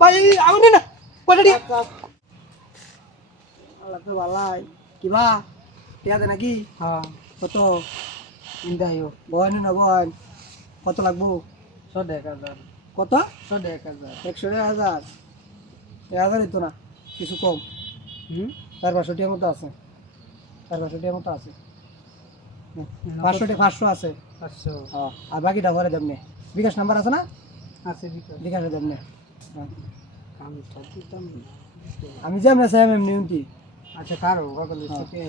ভাই আমি না কয়টা টিয়া আল্লাহ তো ভালাই কিবা টিয়া দে নাকি হ্যাঁ কত ইন্দাইও বয়ন না বয়ন কত লাগবো 100,000 কত 100,000 100,000 1000 তো না কিছু কম 400 টিয়ার মতো আছে 400 টিয়ার মতো আছে 500 আছে 500 হ্যাঁ আর বাকিটা ভরে দেবনে বিকাশ নাম্বার আছে না আছে বিকাশে দেবনে আমি ঠকিতাম আমি যেমন চাই এমনি উন্তি আচ্ছা কারো বগল থেকে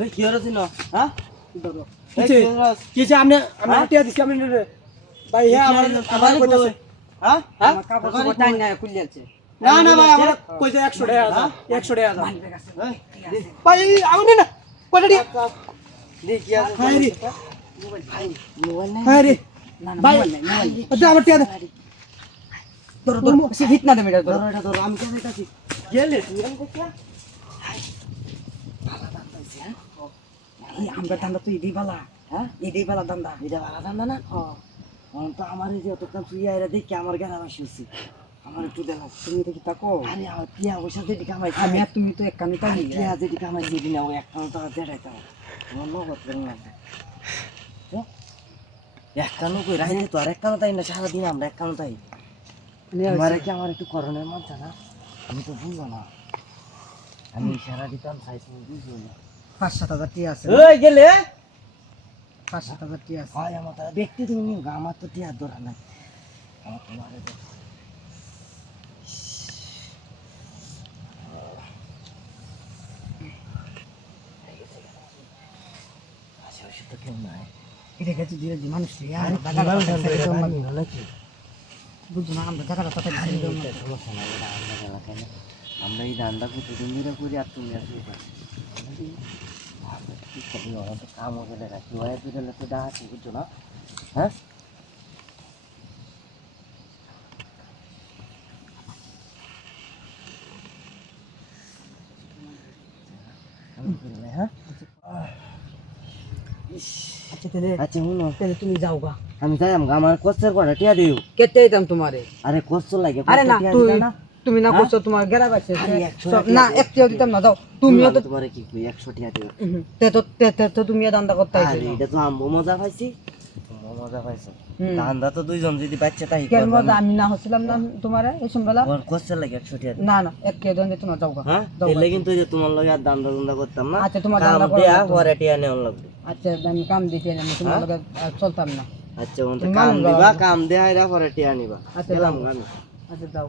ওই কি হলো চিনো হ্যাঁ কিছে আপনি টিয়া দিছি আপনি ভাই হ্যাঁ আমার কইতাছে হ্যাঁ হ্যাঁ কাপড় সব টাইম না খুললেছে না না ভাই আমার কইছে 100,000 ভাই আমি না কয়টা টিয়া দেখ কি আছে হ্যাঁ রে মোবাইল নাই হ্যাঁ রে না না ভাই মোবাইল নাই আচ্ছা আমার টিয়া দে ধরো ধরো হিট না দেবে এটা ধরো ধরো এটা ধরো আমি কেন যাইতাছি গেলে তুই আমি দেখি এই আমরা দান্দা তো ইদি বালা হ্যাঁ ইদি বালা দান্দা এটা ভালো ধান্দা না হ্যাঁ তো আমার এই যে অতক্ষণ তুই আইরা দেখি আমার গেলা বাসি হচ্ছে আমার একটু দেখো তুমি দেখি তাকো আরে আমার টিয়া পয়সা যেটি কামাইছি আমি আর তুমি তো এক কানে তাই টিয়া যেটি কামাইছি এটি না ওই একখানো টাকা দেড়াইতাম আমার নগদ করে না একখানো কই রাইতে তো আর একখানো তাই না সারাদিন আমরা একখানো তাই আমার কি আমার একটু করণের মন না আমি তো বুঝবো না আমি ইশারা দিতাম চাইছি বুঝবো না 5-7,000 টিয়া আছে ওই গেলে 5-7,000 টিয়া আছে হয় আমার তারা ব্যক্তি তুমি নিও গা, আমার তো টিয়ার দরকার নাই আমার তোমার আশেপাশে তো কেউ নাই এটা গেছে ধীরে ধীরে মানুষ আর নাকি বুঝছো না আমরা জায়গাটা তাতে সমস্যা নাই এটা আমরা এলাকায় না আমরা এই ধান্দা করতে তুমি করি আর তুমি আসলে কি করবি ওরা তো কাম হয়ে দেখা কেউ তুই তো ডাকি বুঝছো না হ্যাঁ হ্যাঁ আচ্ছা তাহলে আচ্ছা শুনো তাহলে তুমি যাও গা আমি যাই আমার কষ্টের কটা টিয়া দিও কেটে দিতাম তোমারে আরে কষ্ট লাগে আরে না টিয়া তুই দিতা না তুমি না করছো তোমার গেরা পাইছে আরে 100 না টাকা একটিও দিতাম না যাও তুমিও তো তোমারে কি কই 100 টিয়া দিও তো তুমি দান্দা করতে আরে আইছো এটা তো আমবো মজা পাইছি তোমরা মজা পাইছো ধান্দা তো দুইজন যদি বাচ্চা তাই কেন করবা বলতো আমি না হছিলাম না তোমারে এই সম্বেলা ওর কষ্ট লাগে 100 টিয়া না না একটিও দেন যে তোমরা যাও গা হ্যাঁ তাহলে কিন্তু যে তোমার লগে আর দান্দা করতাম না আচ্ছা তোমার কাম দান্দা করো দেয়া পরে টিয়া নেওয়া লাগবে আচ্ছা আমি কাম দিতে আমি তোমার লগে চলতাম না আচ্ছা বন্ধু কাম দিবা কাম দেয়া পরে টিয়া নিবা আচ্ছা গেলাম যাও। আমি আচ্ছা যাও